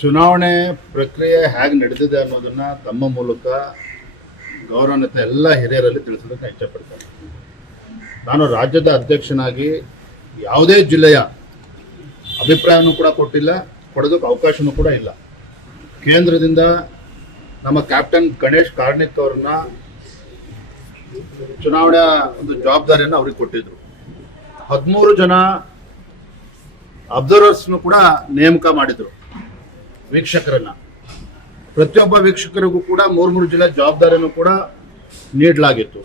ಚುನಾವಣೆ ಪ್ರಕ್ರಿಯೆ ಹೇಗೆ ನಡೆದಿದೆ ಅನ್ನೋದನ್ನ ತಮ್ಮ ಮೂಲಕ ಗೌರವಾನ್ವಿತ ಎಲ್ಲ ಹಿರಿಯರಲ್ಲಿ ತಿಳಿಸೋದಕ್ಕೆ ಇಷ್ಟಪಡ್ತೇನೆ. ನಾನು ರಾಜ್ಯದ ಅಧ್ಯಕ್ಷನಾಗಿ ಯಾವುದೇ ಜಿಲ್ಲೆಯ ಅಭಿಪ್ರಾಯನೂ ಕೂಡ ಕೊಟ್ಟಿಲ್ಲ, ಕೊಡೋದಕ್ಕೆ ಅವಕಾಶನೂ ಕೂಡ ಇಲ್ಲ. ಕೇಂದ್ರದಿಂದ ನಮ್ಮ ಕ್ಯಾಪ್ಟನ್ ಗಣೇಶ್ ಕಾರ್ಣಿಕ್ ಅವ್ರನ್ನ ಚುನಾವಣೆಯ ಒಂದು ಜವಾಬ್ದಾರಿಯನ್ನು ಅವ್ರಿಗೆ ಕೊಟ್ಟಿದ್ರು. ಹದಿಮೂರು ಜನ ಅಬ್ಸರ್ವರ್ಸ್ನು ಕೂಡ ನೇಮಕ ಮಾಡಿದ್ರು. ವೀಕ್ಷಕರನ್ನ. ಪ್ರತಿಯೊಬ್ಬ ವೀಕ್ಷಕರಿಗೂ ಕೂಡ ಮೂರು ಮೂರು ಜಿಲ್ಲೆ ಜವಾಬ್ದಾರಿಯನ್ನು ಕೂಡ ನೀಡಲಾಗಿತ್ತು.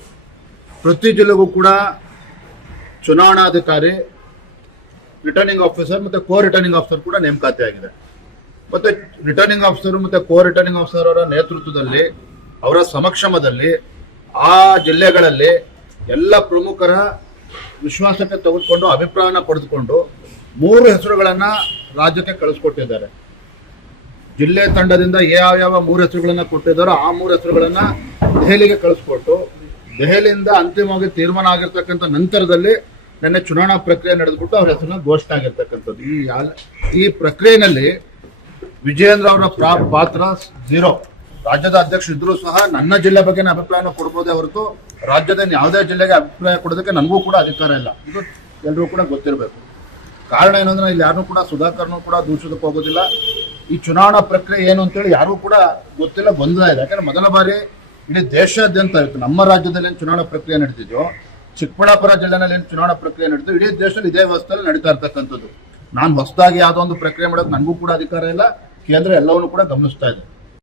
ಪ್ರತಿ ಜಿಲ್ಲೆಗೂ ಕೂಡ ಚುನಾವಣಾಧಿಕಾರಿ ರಿಟರ್ನಿಂಗ್ ಆಫೀಸರ್ ಮತ್ತೆ ಕೋ ರಿಟರ್ನಿಂಗ್ ಆಫೀಸರ್ ಕೂಡ ನೇಮಕಾತಿ ಆಗಿದೆ ಮತ್ತೆ ರಿಟರ್ನಿಂಗ್ ಆಫೀಸರ್ ಮತ್ತೆ ಕೋ ರಿಟರ್ನಿಂಗ್ ಆಫೀಸರ್ ಅವರ ನೇತೃತ್ವದಲ್ಲಿ, ಅವರ ಸಮಕ್ಷಮದಲ್ಲಿ ಆ ಜಿಲ್ಲೆಗಳಲ್ಲಿ ಎಲ್ಲ ಪ್ರಮುಖರ ವಿಶ್ವಾಸಕ್ಕೆ ತೆಗೆದುಕೊಂಡು ಅಭಿಪ್ರಾಯನ ಪಡೆದುಕೊಂಡು ಮೂರು ಹೆಸರುಗಳನ್ನು ರಾಜ್ಯಕ್ಕೆ ಕಳಿಸ್ಕೊಟ್ಟಿದ್ದಾರೆ. ಜಿಲ್ಲೆ ತಂಡದಿಂದ ಯಾವ ಯಾವ ಮೂರು ಹೆಸರುಗಳನ್ನು ಕೊಟ್ಟಿದ್ದಾರೋ ಆ ಮೂರು ಹೆಸರುಗಳನ್ನು ದೆಹಲಿಗೆ ಕಳಿಸ್ಕೊಟ್ಟು, ದೆಹಲಿಯಿಂದ ಅಂತಿಮವಾಗಿ ತೀರ್ಮಾನ ಆಗಿರ್ತಕ್ಕಂಥ ನಂತರದಲ್ಲಿ ನಿನ್ನೆ ಚುನಾವಣಾ ಪ್ರಕ್ರಿಯೆ ನಡೆದುಬಿಟ್ಟು ಅವ್ರ ಹೆಸರನ್ನ ಘೋಷಣೆ ಆಗಿರ್ತಕ್ಕಂಥದ್ದು. ಈ ಈ ಪ್ರಕ್ರಿಯೆಯಲ್ಲಿ ವಿಜಯೇಂದ್ರ ಅವರ ಪಾತ್ರ ಝೀರೋ ರಾಜ್ಯದ ಅಧ್ಯಕ್ಷ ಇದ್ರೂ ಸಹ ನನ್ನ ಜಿಲ್ಲೆ ಬಗ್ಗೆ ಅಭಿಪ್ರಾಯನ ಕೊಡ್ಬೋದೇ ಹೊರತು ರಾಜ್ಯದ ಯಾವುದೇ ಜಿಲ್ಲೆಗೆ ಅಭಿಪ್ರಾಯ ಕೊಡೋದಕ್ಕೆ ನನಗೂ ಕೂಡ ಅಧಿಕಾರ ಇಲ್ಲ. ಇದು ಎಲ್ಲರೂ ಕೂಡ ಗೊತ್ತಿರಬೇಕು. ಕಾರಣ ಏನಂದ್ರೆ ಇಲ್ಲಿ ಯಾರನ್ನೂ ಕೂಡ ಸುಧಾಕರ್ನು ಕೂಡ ದೂಷಿಸಕ್ಕೆ ಹೋಗೋದಿಲ್ಲ. ಈ ಚುನಾವಣಾ ಪ್ರಕ್ರಿಯೆ ಏನು ಅಂತೇಳಿ ಯಾರು ಕೂಡ ಗೊತ್ತಿಲ್ಲ ಬಂದಿದೆ ಯಾಕಂದ್ರೆ ಮೊದಲ ಬಾರಿ ಇಡೀ ದೇಶಾದ್ಯಂತ ಇತ್ತು. ನಮ್ಮ ರಾಜ್ಯದಲ್ಲಿ ಚುನಾವಣಾ ಪ್ರಕ್ರಿಯೆ ನಡೆದಿದೆಯೋ ಚಿಕ್ಕಬಳ್ಳಾಪುರ ಜಿಲ್ಲೆನಲ್ಲಿ ಏನು ಚುನಾವಣಾ ಪ್ರಕ್ರಿಯೆ ನಡೆದಿದ್ದು ಇಡೀ ದೇಶದಲ್ಲಿ ಇದೇ ವ್ಯವಸ್ಥೆಯಲ್ಲಿ ನಡೀತಾ ಇರ್ತಕ್ಕಂಥದ್ದು. ನಾನು ಹೊಸದಾಗಿ ಯಾವುದೋ ಒಂದು ಪ್ರಕ್ರಿಯೆ ಮಾಡೋಕೆ ನನಗೂ ಕೂಡ ಅಧಿಕಾರ ಇಲ್ಲ. ಕೇಂದ್ರ ಎಲ್ಲವನ್ನು ಕೂಡ ಗಮನಿಸ್ತಾ ಇದೆ.